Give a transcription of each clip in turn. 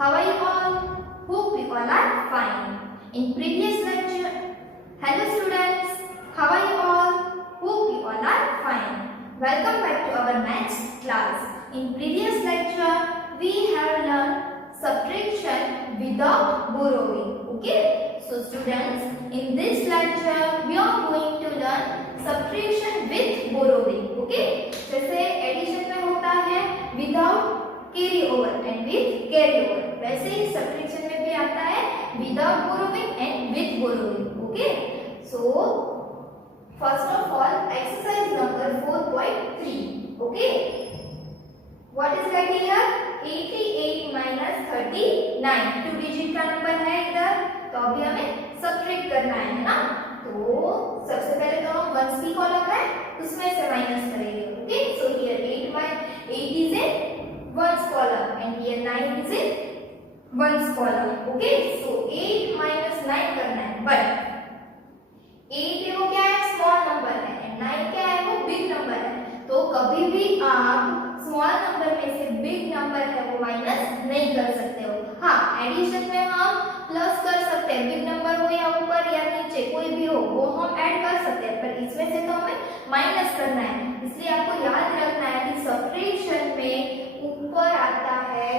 How are you all? Hope you all are fine. In previous lecture, hello students, how are you all? Hope you all are fine. Welcome back to our next class. In previous lecture, we have learned subtraction without borrowing. Okay? So students, in this lecture, we are going to learn subtraction with borrowing. Okay? जैसे addition में होता है without carry over and with carry over, वैसे ही subtraction में भी आता है without borrowing and with borrowing. Okay, so first of all exercise number 4.3. Okay, what is right here? 88 minus 39 two digit का नंबर है इधर, तो अभी हमें सब्ट्रैक्ट करना है ना. तो सबसे पहले तो हम वंस की कॉलम है उसमें से माइनस करेंगे. Okay, so here 8 is in ones column and here 9 is in ones column. Okay, so 8 minus 9 करना है, but 8 है वो क्या है? स्मॉल नंबर है, and 9 क्या है? वो बिग नंबर है. तो कभी भी आप स्मॉल नंबर में से बिग नंबर है वो माइनस नहीं कर सकते हो. हाँ, एडिशन में हम प्लस कर सकते हैं, बिग नंबर हो या ऊपर या नीचे कोई भी हो वो हम ऐड कर सकते हैं, पर इसमें से तो हमें माइनस करना है. इसलिए आपको याद रखना है कि सब्ट्रैक्शन में ऊपर आता है,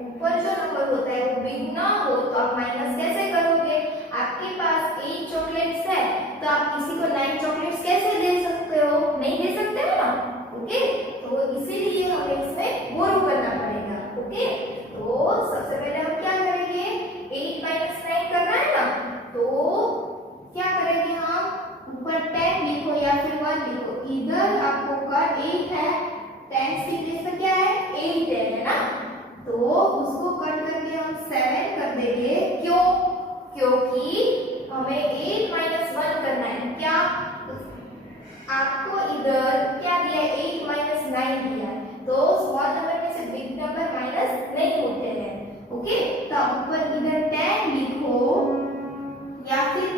ऊपर जो नंबर होता है वो बिग ना हो तो आप माइनस कैसे करोगे? आपके पास 8 चॉकलेट्स है तो आप किसी को 9 चॉकलेट्स कैसे दे सकते हो? नहीं दे सकते हो ना. ओके, तो इसीलिए हमें इसमें बोरो करना पड़ेगा. ओके, तो सबसे पहले हम क्या करेंगे? 8 माइनस 9 करना है ना, तो क्या करेंगे हम? ऊपर 10 लिखो या फिर 1 लिखो, इधर आपको का 8 है, 10 की प्लेस पे क्या है? 8 है ना, तो उसको कट करके हम 7 कर देंगे. क्यों? क्योंकि हमें 8 माइनस 1 करना है. क्या आपको इधर क्या दिया है? 8 माइनस 9 दिया है, तो स्मॉल नंबर में से बिग नंबर माइनस नहीं होते हैं. ओके, तो ऊपर इधर 10 लिखो या फिर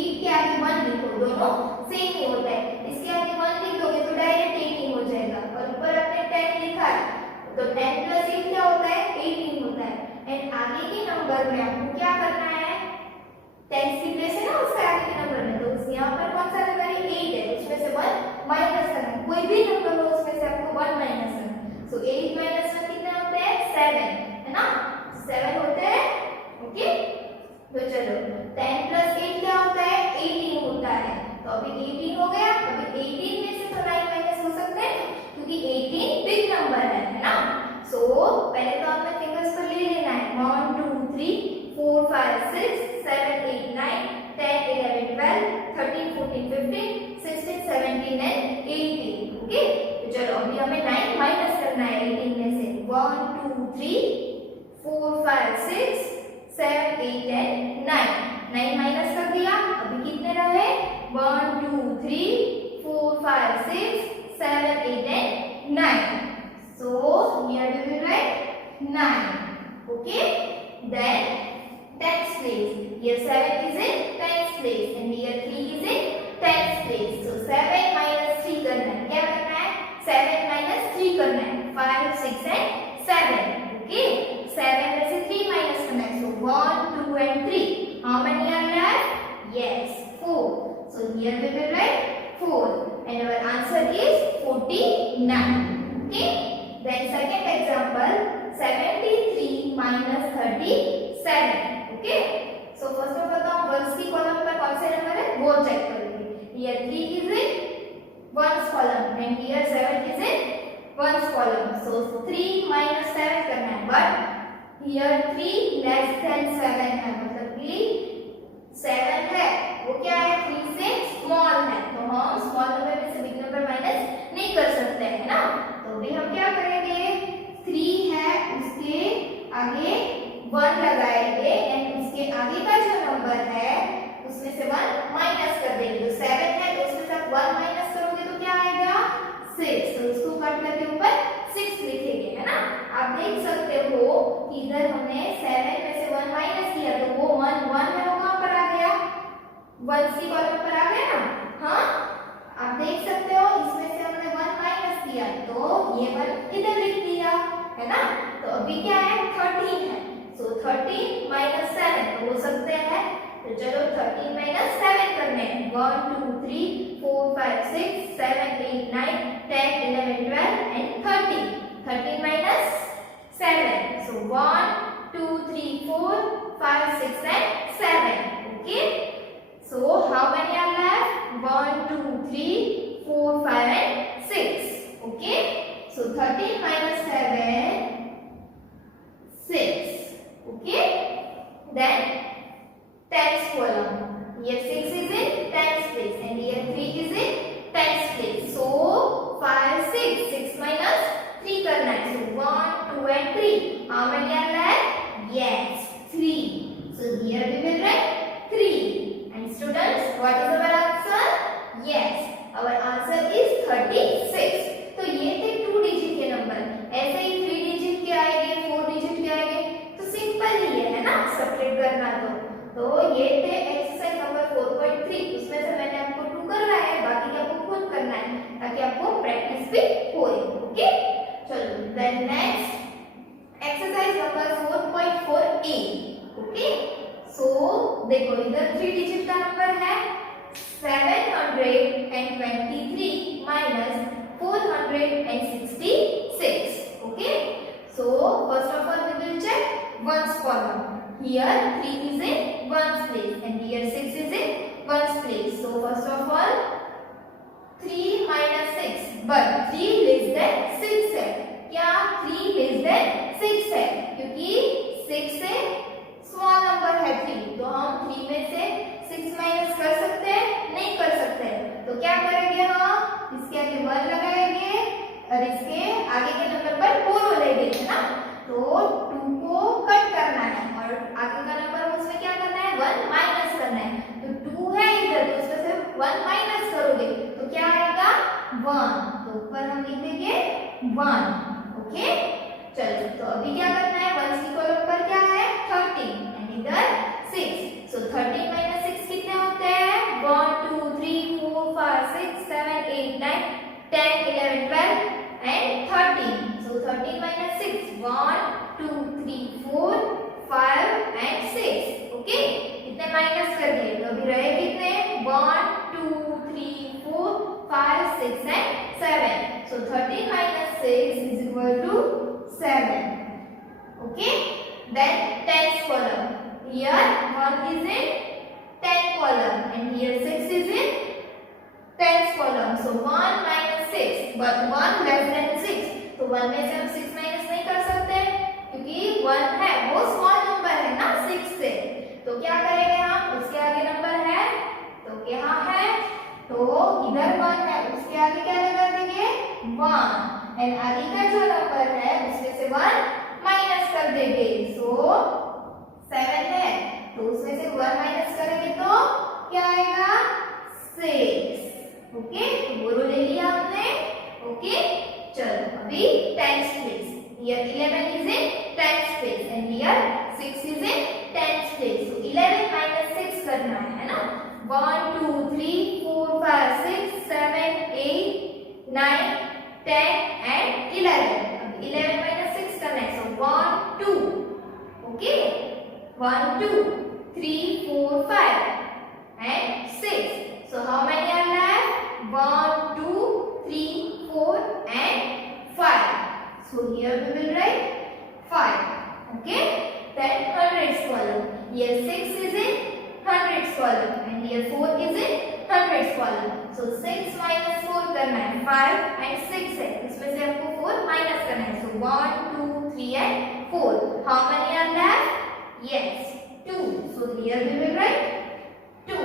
8 के आगे 1 लिखो, दोनों सेम ही होता है. इसके आगे 1 लिख दोगे तो डायरेक्ट 18 हो जाएगा, और ऊपर आपने 10 लिखा है तो 10 प्लस 8 क्या होता है? 18 होता है. एंड आगे के नंबर में आपको क्या करना है? 10 की प्लेस है ना उसके आगे के नंबर में, तो यहाँ पर कौन सा नंबर है? 8 है, उसमें से 1 माइनस करना है. कोई भी नंबर हो उसमें से आपको 1 माइनस करना है. सो 8 माइनस 1 कितना होता है? 7 है ना, 7 होते हैं. ओके, तो चलो 10 प्लस 8 क्या होता है? 18 होता है. तो अभी 18 हो गया. अभी 18 में से तो 9 माइनस हो सकते हैं क्योंकि 18 बिग नंबर है ना. सो पहले तो आपने फिंगर्स पर ले लेना है. 1 2 3 4 5 6 7 8 9 10 11 12 13 14 15 16 17 एंड 18. ओके, तो चलो अभी हमें 9 माइनस करना है 18 में से. 1 2 3 4 5 6 7 8 एंड 9. 9 माइनस कर दिया. अभी कितने रहे? 1 2 3 4 5 6 7 8 and 9. So here we will write 9. Okay, then tens place. Here 7 is in tens place and here 3 is in tens place. So 7 minus 3 करना है. क्या करना है? 7 minus 3 करना है. 5 6 and 7. Okay, 7 में से 3 minus करना है. So 1 2 and 3. How many are left? Yes, 4. So here we will write 4 and our answer is 49. Okay, then second example 73 minus 37. Okay, so first of all हम ones की column पर कौन से number है वो चेक करेंगे. Here 3 is in ones column and here 7 is in ones column. So 3 minus 7 करना है, but here 3 less than 7 है, मतलब कि 7 है वो क्या है? 3 से स्मॉल है, तो हम स्मॉल नंबर में से बिग नंबर माइनस नहीं कर सकते हैं ना. तो भी हम क्या करेंगे? 3 है उसके आगे 1 लगाएंगे एंड उसके आगे का जो नंबर है उसमें से 1 माइनस कर देंगे. तो 7 है तो उसमें से 1 माइनस करोगे तो क्या आएगा? 6. तो उसको कट करके ऊपर 6 लिखेंगे, है ना. आप देख सकते हो कि इधर हमने 7 में से 1 माइनस किया तो वो 1 है वो कहां पर आ गया? 1 की कॉलम पर आ गया ना. हाँ, आप देख सकते हो इसमें से हमने 1 माइनस किया तो ये 1 इधर लिख दिया, है ना. तो अभी क्या है? 13 है. सो 13 माइनस 7 तो हो सकते हैं, तो चलो 13 माइनस 7 करने हैं। 1 2 3 4 5 6 7 8 9 10 11 12 and 13। 13 minus 7, so 1 2 3 4 5 6 and 7. Okay, so how many are left? 1 2 3 4 5 and 6. Okay, so 13 minus 7, 6. Okay, then tens column. Here 6 is in tens place and here 3 is in tens place. So 5 6, 6 minus 3 करना है. So 1 2 and 3. How many are left? Yes, 3. So here we will write 3. And students, what is our answer? Yes, our answer is 36. तो ये थे 2 digit के number. ऐसे ही 3 digit के आएंगे, 4 digit के आएंगे, तो सिंपल ही है ना सब्ट्रैक्ट करना। तो ये थे एक्सरसाइज नंबर 4.3। उसमें से मैंने आपको 2 करना है, बाकी आपको खुद करना है ताकि आपको प्रैक्टिस भी होए। ओके, चलो then next exercise number 4.4a। Okay, so देखो इधर 3 डिजिट का नंबर है 723 minus 466. Okay, so first of all we will check ones column. Here 3 is in ones place and here 6 is in ones place. So first of all 3 minus 6, but 3 less than 6 है। क्या 3 less than 6 है? क्योंकि 6 से small number है 3, तो हम 3 में से 6 माइनस कर सकते हैं? नहीं कर सकते। तो क्या करेंगे हम? इसके आगे 1 लगाएंगे और इसके आगे के नंबर पर 4 लेंगे, है ना। तो 2 को कट करना है और आगे का नंबर उसमें क्या करना है? 1 माइनस करना है। तो 2 है इधर, तो उसमें से 1 माइनस करोगे तो क्या आएगा? 1। तो ऊपर हम लिख देंगे 1। ओके, चलो तो अभी क्या करना है? 1 की कॉलम पर क्या है? 13 एंड इधर 6। सो 13 माइनस 6 कितने होते हैं? 1 2 3 4 5 6 7 8 9 10 11 12 and 13. So 13 minus 6, 1 2 3 4 5 and 6. Okay, इतने माइनस कर दिए तो अभी रहे कितने? 1 2 3 4 5 6 and 7. So 13 minus 6 is equal to 7. Okay, then tens column. Here 1 is in 10 column and here 6 is in tens column. So 1 minus 6, but 1 less than 6. तो 1 में से हम 6 माइनस नहीं कर सकते क्योंकि 1 है वो स्मॉल नंबर है ना 6 से। तो क्या करेंगे हम? उसके आगे नंबर है तो क्या है? तो इधर 1 है, उसके आगे क्या लगा देंगे? 1 एंड आगे का जो नंबर है उसमें से 1 माइनस कर देंगे। सो 7 है तो उसमें से 1 माइनस करेंगे तो क्या आएगा? 6। ओके, तो बोरो ले लिया हमने। ओके, चलो अभी tens place. Here 11 is in tens place and here 6 is in tens place. So 11 minus 6 करना है ना। 1 2 3 4 5 6 7 8 9 10 and 11. अब 11 minus 6 करना है। So 1 2. Okay, 1 2 3 4 5 and 6. So how many are left? 1 2 3 4 and 5. So here we will write 5. Okay, then hundreds column. Here 6 is in hundreds column and here 4 is in hundreds column. So 6 minus 4 करना है 5 and 6 है, इसमें से हमको 4 minus करना है। So 1 2 3 and 4. How many are left? Yes, 2. So here we will write 2.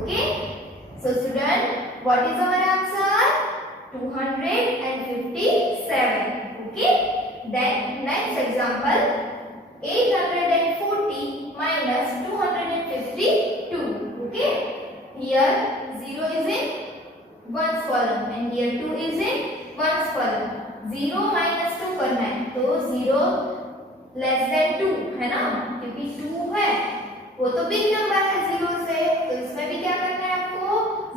Okay, so student, what is our answer? 257. Okay, then next example 840 minus 252. Okay, here 0 is in ones column and here 2 is in ones column. 0 minus 2 करना है तो 0 less than 2 है ना, क्योंकि 2 है वो तो big number है 0 से। तो इसमें भी क्या करना है आपको?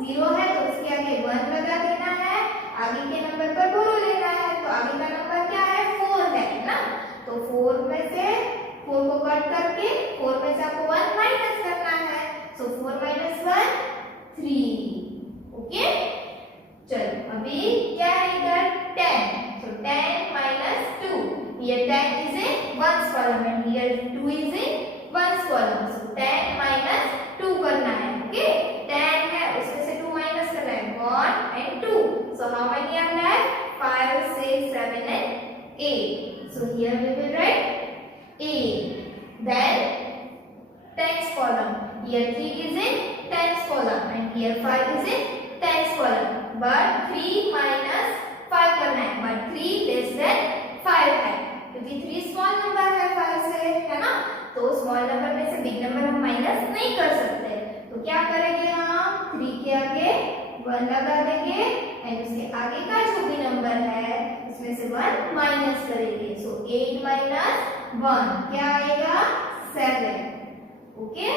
0 है तो उसके आगे 1 लगा देना है, आगे के नंबर पर बोरो लेना है। तो आगे का नंबर क्या है? 4 है ना। तो 4 में से 4 3। ओके, चलो अभी क्या है इधर 10, so 10 minus 2, here 10 is in ones column and here 2 is in ones column, so 10 minus 2 करना है। ओके, 10 है उसमें से 2 माइनस करना है, 1 and 2, so how many are left? 5 6 7 and 8, so here we will write 8, then tens column, here 3 is in tens column and here 5 is in tens column, but 3 minus 5 करना है, but 3 less than 5 है, क्योंकि 3 small number है 5 से, है ना, तो small number में से बिग नंबर हम माइनस नहीं कर सकते, तो क्या करेंगे हम 3 के आगे 1 लगा देंगे एंड उसके आगे का जो भी नंबर है उसमें से 1 माइनस करेंगे, सो 8 minus 1 क्या आएगा 7। ओके,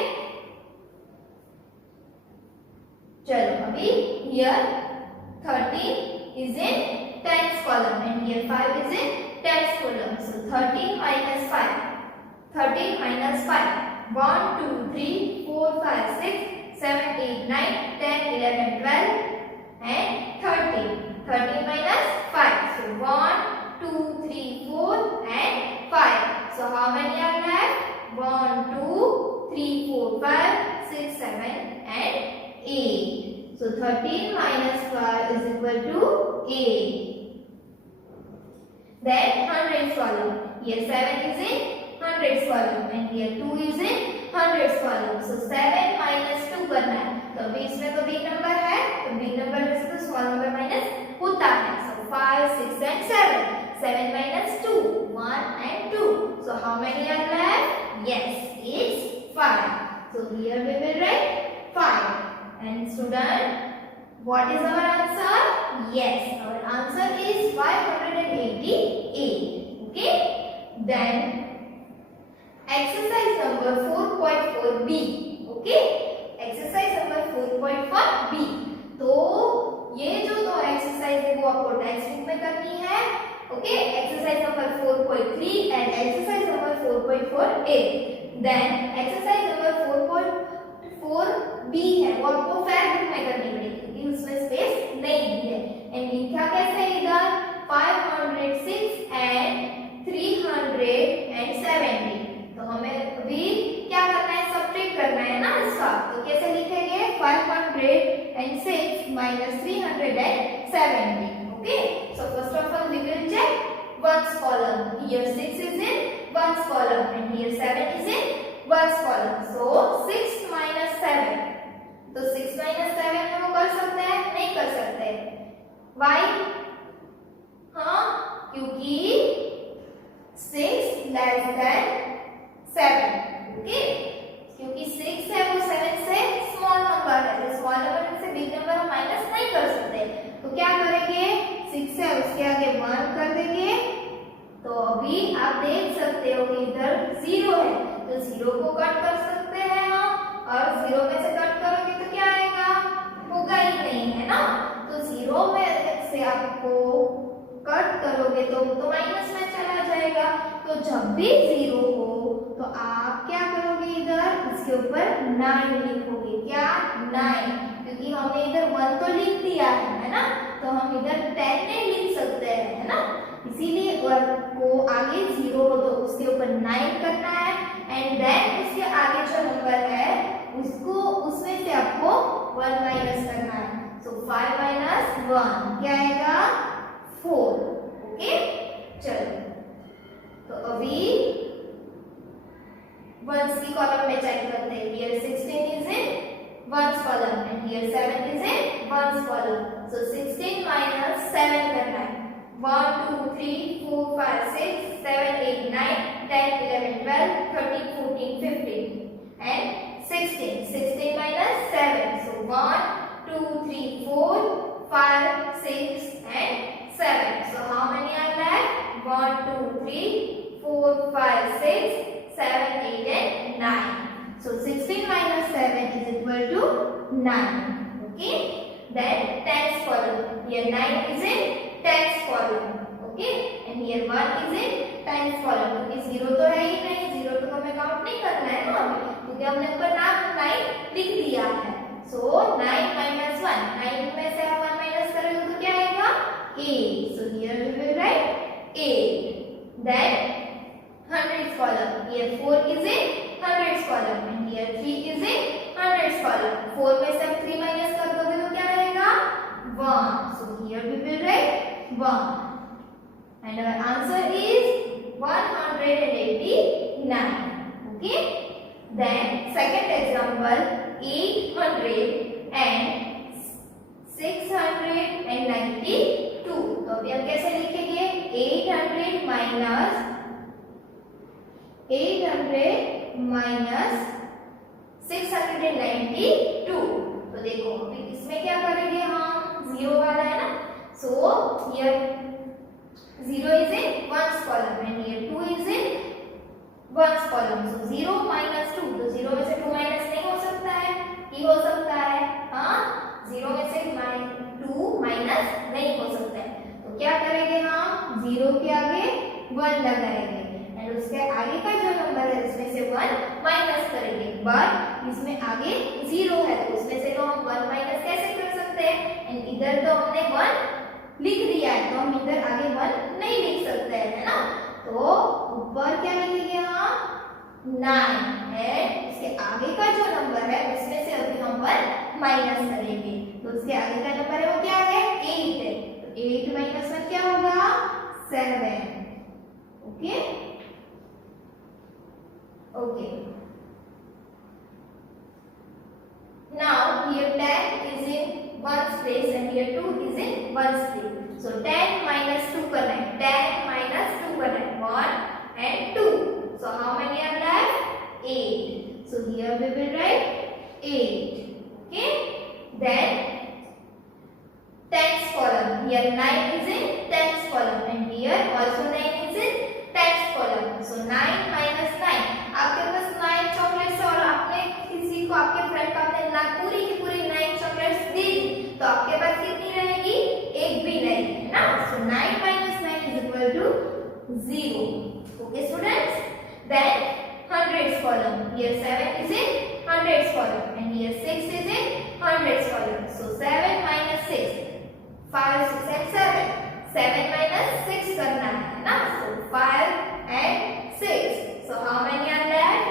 चलो अभी here 13 is in tens column and here 5 is in tens column, so 13 minus 5, 13 minus 5, 1 2 3 4 5 6 7 8 9 10 11 12 and 13, 13 minus 5, so 1 2 3 4 and 5, so how many are left? 1 2 3 4 5 6 7 and 8, so 13 minus 5 is equal to 8. Then hundreds column, here 7 is in hundreds column and here 2 is in hundreds column, so 7 minus 2 करना है, तो अभी इसमें तो big number है, तो big number में से तो स्मॉल नंबर माइनस होता है, so 5 6 and 7, 7 minus 2 1 and 2, so how many are left? Yes, it's 5, so here we will write 5. And student, what is our answer? Yes, our answer is 588. Okay, then exercise number 4.4b. Okay, exercise number 4.4b. तो ये जो दो exercise है वो आपको text book में करनी है। Okay, exercise number 4.3 and exercise number 4.4a। Then exercise number 4.4b है वो आपको फेयर बुक में करनी पड़ेगी क्योंकि उसमें स्पेस नहीं दी है। एंड लिखा कैसे है इधर 506 एंड 370, तो हमें अभी क्या करना है, सब्ट्रैक्ट करना है ना इसका, तो कैसे लिखेंगे 506 minus 370। Okay, so first of all we will check ones column, here 6 is in ones column and here 7 is in ones column, so 6 minus 7, तो 6 minus 7 हम वो कर सकते हैं, नहीं कर सकते, why? हाँ, क्योंकि 6 less than 7, ओके, क्योंकि 6 है वो 7 से स्मॉल नंबर है, तो स्मॉल नंबर में से बिग नंबर हम माइनस नहीं कर सकते, तो क्या करेंगे 6 है उसके आगे 1 कर देंगे, तो अभी आप देख सकते हो कि इधर 0 है, तो 0 को कट कर सकते हैं हम, और 0 में से कट करोगे तो क्या आएगा, होगा ही नहीं, है ना, तो 0 में से आपको कट करोगे तो माइनस में चला जाएगा, तो जब भी 0 हो तो आप क्या करोगे, इधर इसके ऊपर 9 लिखोगे, क्या 9, क्योंकि हमने इधर 1 तो लिख दिया है ना, तो हम इधर 10 नहीं लिख सकते हैं, है ना, इसीलिए 1 को आगे 0 हो तो उसके ऊपर 9 करना है एंड देन उसके आगे जो नंबर है उसको उसमें से आपको 1 माइनस करना है, सो 5 minus 1 क्या आएगा 4। ओके, चलो तो अभी वंस की कॉलम में चेक करते हैं, here 16 is in ones column and here 7 is in ones column, so 16 minus 7 करना है, 1 2 3 4 5 6 7 8 9 10 11 12 13 14 15 and 16 minus 7, so 1 2 3 4 5 6 and 7, so how many are left, 1 2 3 4 5 6 7 8 and 9, so 16 minus 7 is equal to 9. Okay, then tens column, here 9 is in tens column, okay, and here 1 is in tens column, क्योंकि 0 तो है ही नहीं, 0 तो हमें count नहीं करना है ना, क्योंकि हमने ऊपर 9 लिख दिया है, so 9 column. Here 4 is in hundreds column and here 3 is in hundreds column. 4 में से अब 3 minus कर दोगे तो क्या रहेगा 1. So here we will write 1 and our answer is 189. Okay. Then second example 80692. तो अभी हम कैसे लिखेंगे 800 minus 692. तो देखो अभी इसमें क्या करेंगे हम 0 वाला है ना. So here 0 is in ones column and here 2 is in ones column. So 0 minus 2. तो 0 में से 2 माइनस नहीं हो सकता है कि हो सकता है. हाँ 0 में से 2 माइनस नहीं हो सकता है. तो क्या करेंगे हम 0 के आगे 1 लगाएंगे एंड उसके आगे का जो नंबर है उसमें से 1 माइनस करेंगे. बट इसमें आगे 0 है तो उसमें से तो हम 1 माइनस कैसे कर सकते हैं. एंड इधर तो हमने 1 लिख दिया है तो हम इधर आगे 1 नहीं लिख सकते हैं है ना. तो ऊपर क्या लिखेंगे हम 9 एंड इसके आगे का जो नंबर है उसमें से अभी हम 1 माइनस करेंगे. तो उसके आगे का नंबर है वो क्या है 8 है. तो 8 माइनस 1 क्या होगा 7. Okay okay. Now here 10 is in ones place and here 2 is in ones place. So 10 minus 2 करना है. 10 minus 2 करना है 1 and 2. So how many are left 8. So here we will write 8. Okay. Then tens column. Here 9 is in tens column and here also 9 is in tens column. So 9 minus 9. आपके पास 9 chocolates और आपने किसी को आपके friend को आपने ना पूरी की पूरी 9 चॉकलेट्स दी तो आपके पास कितनी रहेगी एक भी रहेगी है ना. So 9 minus 9 is equal to 0. Okay students. Then hundreds column. Here 7 is in hundreds column and here 6 is in hundreds column. So 7 minus 6. 5, 6 and 7. 7 minus 6 करना है ना. So 5 and 6. So how many are left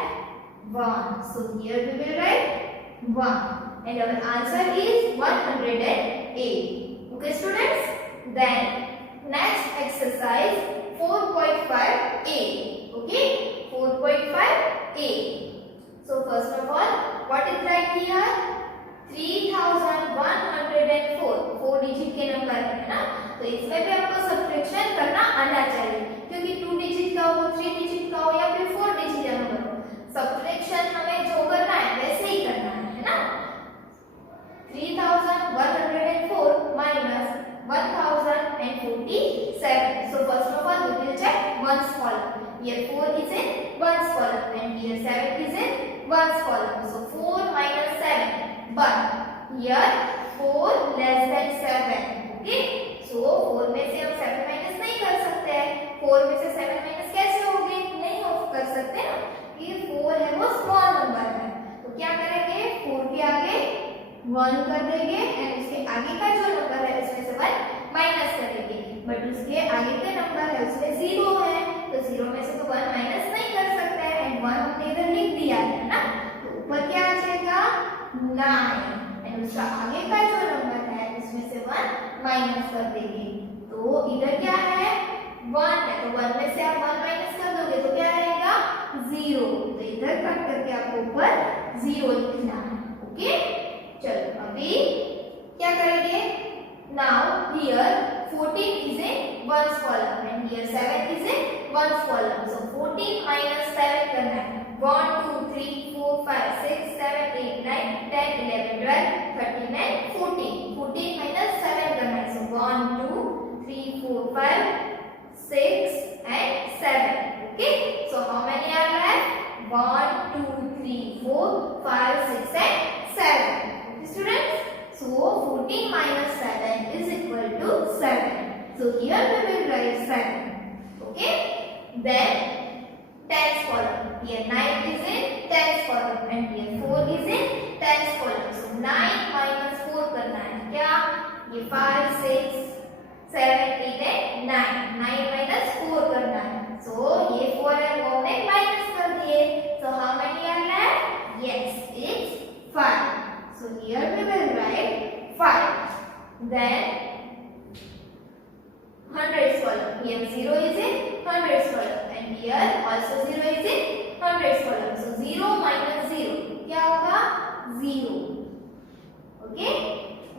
1. So here we will write 1 and our answer is 108. Okay students. Then next exercise 4.5a. Okay 4.5a. So first of all what is right here 3104. 4 digit के number है ना. तो इसमें भी आपको subtraction करना आना चाहिए क्योंकि 2 डिजिट का हो 3 डिजिट का हो या फिर 4 डिजिट का नंबर हो. सब्ट्रैक्शन हमें जो करना है वैसे ही करना है ना. 3104 minus 1047. So first of all we will check ones column. Here 4 is in ones column and here 7 is in ones column. So 4 minus 7. But here 4 less than 7. Okay. So 4 में से हम 7 माइनस नहीं कर सकते हैं. 4 में से 7 माइनस कैसे होगी नहीं हो कर सकते ना. ये 4 है वो स्मॉल नंबर है तो क्या करेंगे 4 के आगे 1 कर देंगे एंड उसके आगे का जो नंबर है उसमें से 1 माइनस करेंगे. बट उसके आगे का नंबर है उसमें 0 है तो 0 में से तो 1 माइनस नहीं कर सकते हैं एंड 1 हमने इधर लिख दिया है ना. तो ऊपर क्या आ जाएगा 9 एंड उसका आगे का जो नंबर है उसमें से 1 माइनस कर देंगे. तो इधर क्या है 1 है तो 1 में से आप 1 माइनस कर दोगे तो क्या आएगा 0. तो इधर कट करके आपको ऊपर 0 लिखना है. ओके चलो अभी क्या करेंगे. Now here 14 is in ones column and here 7 is in ones column. So 14 minus 7 करना है. 1 2 3 4 5 6 7 8 9 10 11 12 13 and 14. 14 minus 7 करना है. So 1 2 3 4 5 6 and 7. Okay. So how many are left 1 2 3 4 5 6 and 7. Okay students. So 14 minus 7 is equal to 7. So here we will write 7. Okay. Then tens column. Here 9 is in tens column and here 4 is in tens column. So 9 minus 4 करना है. क्या ये 5 6 7 8 and 9. 9 minus 4 करना है. So ये 4 4 है वो हमने माइनस कर दिए. So how many are left? Yes, it's 5. So here we will write 5. Then hundreds column. Here 0 is in hundreds column and here also 0 is in hundreds column. So 0 minus 0 क्या होगा? 0. Okay.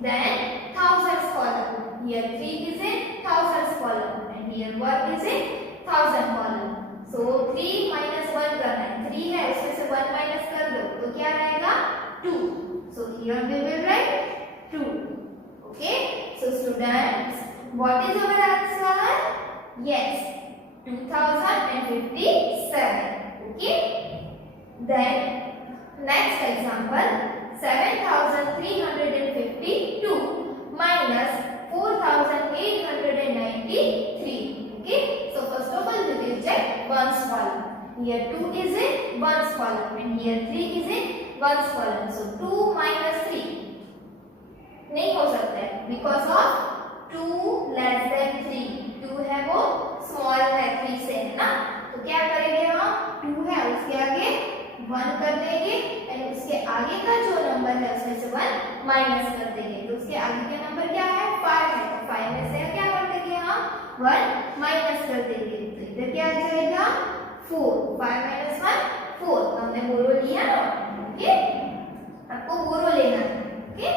Then thousands column. Here 3 is in thousands column and here 1 is in thousand column. So 3 minus 1 करना है. 3 है उसमें से 1 minus कर दो तो क्या रहेगा? 2. So here we will write 2. Okay. So students, what is our answer? Yes, 2057. Okay. Then next example, 7352 minus 4893. Okay. So first of all we will check ones column. Here 2 is in ones column and here 3 is in ones column. So 2 minus 3 नहीं हो सकता है because of 2 less than 3. 2 है वो small है 3 से है ना. तो क्या करेंगे हम? 2 है उसके आगे 1 कर देंगे और उसके आगे का जो नंबर है उसमें से 1 माइनस कर देंगे. तो उसके आगे का नंबर क्या है? 5 है. तो 5 में से क्या कर देंगे हम? 1 माइनस कर देंगे. तो इधर क्या आ जाएगा? 4. 5 minus 1 4. हमने बोरो लिया ना. ओके. आपको बोरो लेना है. Okay.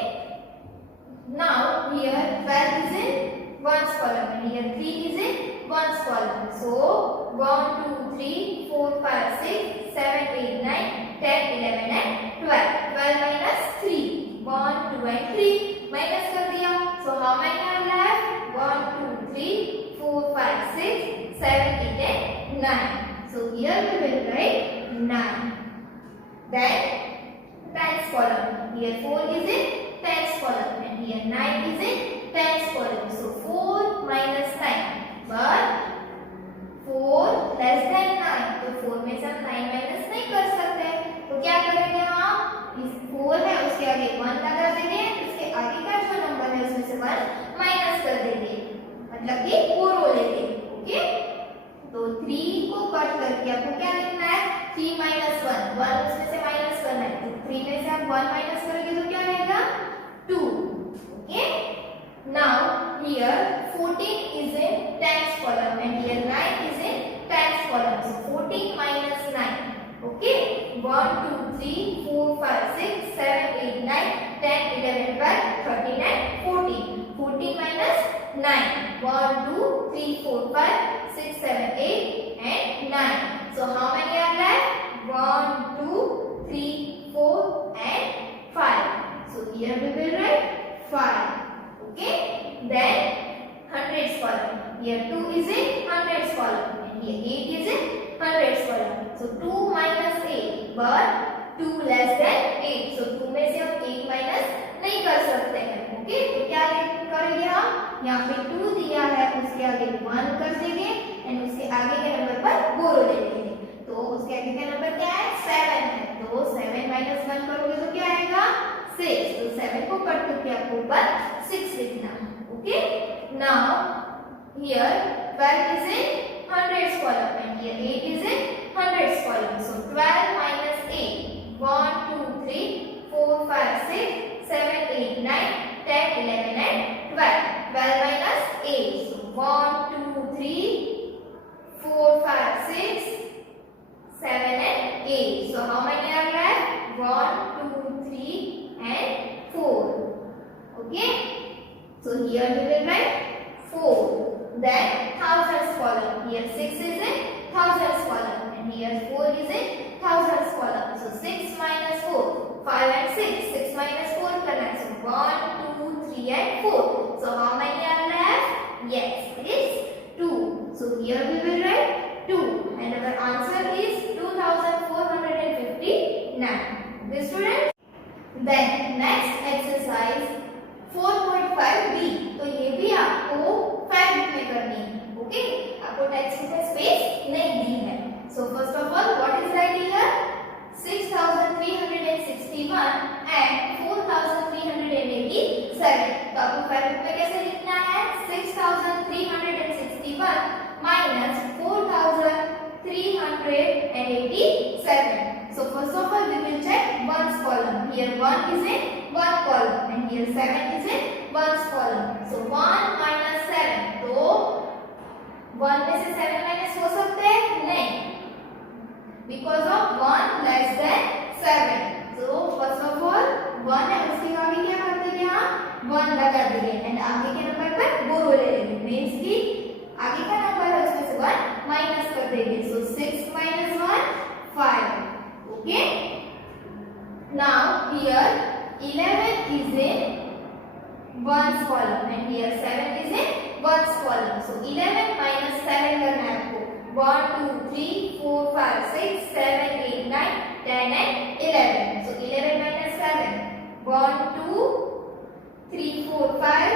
Now here 12 is in ones column and here 3 is in ones column. So 1 2 3 4 5 6 7 8 9 10 11 and 12. 12 minus 3. 1 2 and 3 minus कर दिया. So how many are left? 1 2 3 4 5 6 7 8 and 9. So here we will write 9. Then tens column. Here 4 is in tens column and here 9 is in tens column. So 4 minus 9. But 4 less than 9. तो 4 में से हम 9 minus नहीं कर सकते. तो क्या करेंगे हम? इस 4 है उसके आगे 1 लगा देंगे. उसके आगे का जो नंबर है उसमें से 1 माइनस कर देंगे. मतलब कि 4 रो लेंगे. ओके. तो 3 को कट करके आपको क्या लिखना है? 3 minus 1. 1 उसमें से माइनस करना है. तो 3 में से आप 1 माइनस करोगे तो क्या रहेगा? 2. Okay. Now here 14 is in tens column and here 9 is in tens column. So 14 minus 9. Okay. 1 2 3 4 5 6 7 8 9 10 11 12 13 and 14. 14 minus 9. 1 2 3 4 5 6 7 8 and 9. So how many are left? 1 2 3 4 and 5. So here we will write 5. Okay. Then hundreds column. Here 2 is in hundreds column and here 8 is in hundreds column. So 2 minus 8 but 2 less than 8. So 2 में से हम 8 minus नहीं कर सकते हैं. Okay. तो क्या करेंगे हम? यहाँ पे 2 दिया है उसके आगे 1 कर देंगे एंड उसके आगे के नंबर पर बोरो ले लेंगे. तो उसके आगे का नंबर क्या है? 7 है. तो 7 minus 1 करोगे तो क्या आएगा? 6. तो 7 को कट करके आपको ऊपर 6 लिखना है. Okay. Now here 12 is in hundreds column and here 8 is in hundreds column. So 12 minus 8. 1 2 3 4 5 6 7 8 9 10 11 and 12. 12 minus 8. So 1 2 3 4 5 6 7 and 8. So how many are left? 1 2 3 and 4. Okay. So here we will write 4. Then thousands column. Here 6 is in thousands column and here 4 is in thousands column. So 6 minus 4. 5 and 6. 6 minus 4 करना है. So 1 2 3 and 4. So how many are left? Yes, it is 2. So here we will write 2 and our answer is 2459. Okay students. Then next exercise 4.5b. तो ये भी आपको fact book में करनी है. Okay. आपको टेक्स्ट बुक में स्पेस नहीं दी है. So first of all what is right here? 6361 and 4387. तो आपको फैक्ट बुक में कैसे लिखना 187. So first of all we will check ones column. Here 1 is in one column and here 7 is in ones column. So 1 minus 7. तो 1 में से 7 minus हो सकते हैं? नहीं, because of 1 less than 7. So first of all 1 है, उसके आगे क्या कर देंगे हम? 1 लगा देंगे एंड आगे के नंबर पर बोरो ले लेंगे, मींस कि आगे का नंबर है उसमें से 1 माइनस कर देंगे. So 6 minus 1 5. Okay, now here 11 is in ones column and here 7 is in ones column. So 11 minus 7 करना है आपको. 1 2 3 4 5 6 7 8 9 10 and 11. So 11 minus 7. 1 2 3 4 5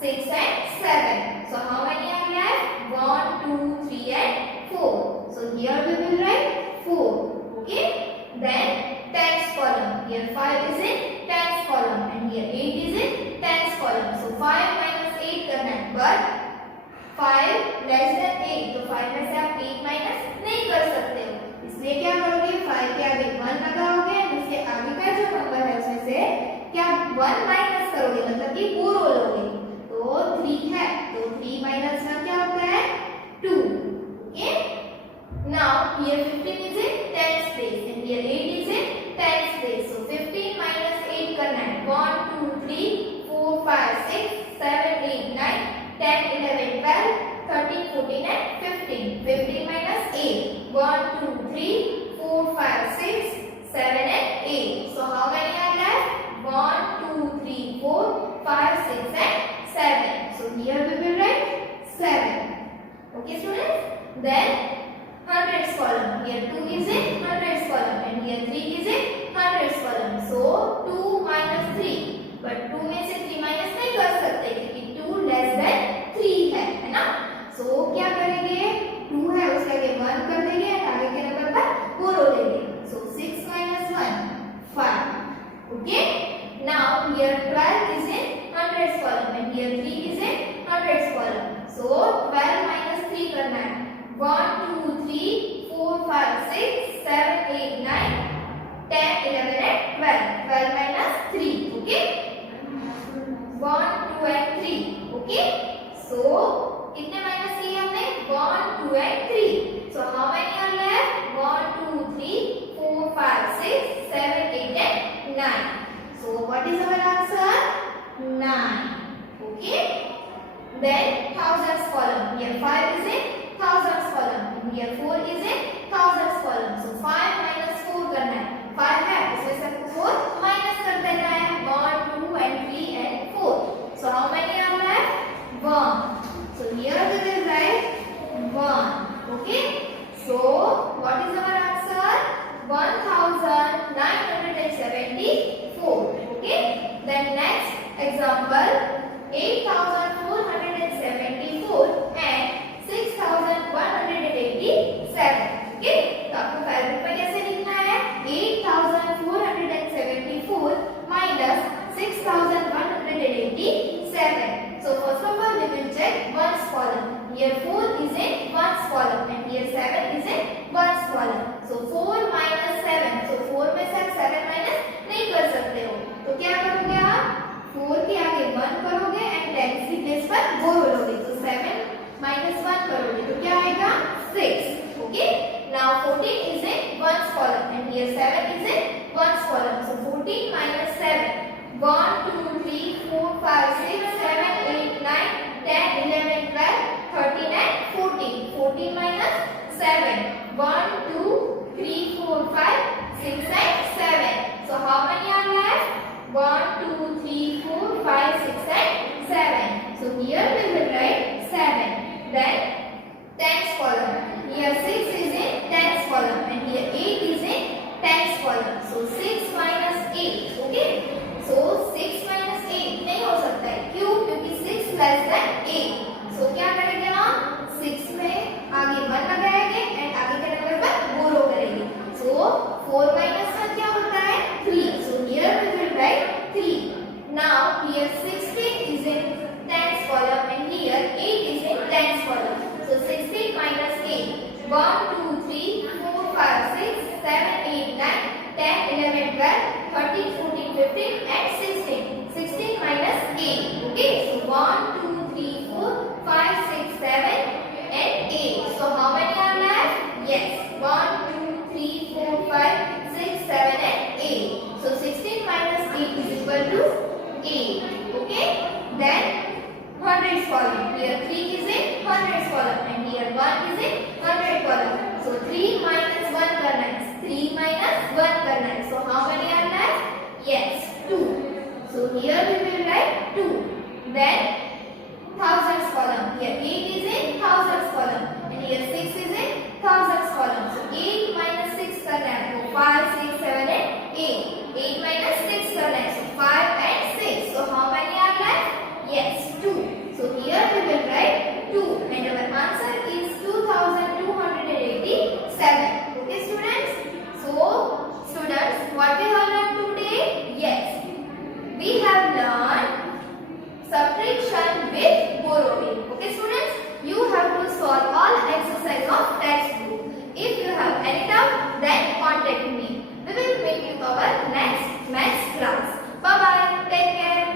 6 and 7. So how many are left? 1 2 3 and 4. So here we will write 4. Okay, then tens column. Here 5 is in tens column and here 8 is in tens column. So 5 minus 8 करना है, but 5 less than 8. तो 5 में से आप 8 minus नहीं कर सकते हो, इसलिए क्या करोगे? 5 के आगे 1 लगाओगे और उसके आगे का जो नंबर है उसमें से क्या 1 माइनस करोगे, मतलब कि पूरा लोगे. तो 3 है, तो 3 माइनस 1 क्या होता है? 2. Okay, now here 15 is in tens place and here 8 is in tens place. So 15 minus 8 करना है. 1 2 3 4 5 6 7 8 9 10 11 12 13 14 and 15. 15 minus 8. 1 2 3 4 5 6 7 and 8. So how many are left? 1 2 3 4 5 6 and 7. So here we will write 7. Okay students, then hundreds column. Here 2 is in hundreds column and here 3 is in hundreds column. So 2 minus 3. But 2 में से 3 minus नहीं कर सकते क्योंकि 2 less than 3 है ना. So क्या करेंगे? 2 है, उसके आगे 1 कर देंगे और आगे के नंबर पर बोरो लेंगे. So 6 minus 1 5. Okay, now here 12 is in hundreds column and here 3 is in hundreds column. So 12 minus 3 करना है. 1 2 3 4 5 6 7 8 9 10 11 and 12. 12 minus 3. Okay, 1 2 and 3. Okay, so कितने माइनस किए हमने? 1 2 and 3. So how many are left? 1 2 3 4 5 6 7 8 and 9. So what is our answer? 9. Okay, then thousands column. Here 5 is in thousands column and here 4 is in thousands column. So 5 minus 4 करना है. 5 है, इसमें से 4 minus कर देना है. 1 2 and 3 and 4. So how many are left? 1. So here we will write 1. Okay, so what is our answer? 1974. Okay, then next example 8474 and 6187. Okay, तो आपको फाइल बुक में कैसे लिखना है? 8474 minus 6187. So first of all we will check ones column. Here 4 is in ones column and here 7 is in ones column. So 4 minus 7. So 4 में से 7 minus नहीं कर सकते हो, तो क्या करोगे आप? 4 के आगे 1 करोगे एंड टेंस की प्लेस पर बोरो लोगे. तो 7 minus 1 करोगे तो क्या आएगा? 6. Okay, now 14 is in ones column and here 7 is in ones column. So 14 minus 7. 1 2 3 4 5 6 7 8 9 10 11 12 13 and 14. 14 minus 7. 1 2 3 4 5 6 and 7. So how many are left? 1 2 3 4 5 6 and 7. So here we will write 7. Then tens column. Here 6 is in tens column and here 8 is in tens column. So 6 minus 8. Okay, so 6 minus 8 नहीं हो सकता है. क्यों? क्योंकि 6 less than 8. So क्या करेंगे हम? 6 में आगे 1 लगाएंगे एंड आगे के नंबर पर बोरो करेंगे. So 4 minus 1 क्या होता है? 3. So here we will write 3. Now here 16 is in tens column and here 8 is in tens column. So 16 minus 8. 1 2 3 hundreds column. Here 3 is a hundreds column and here 1 is a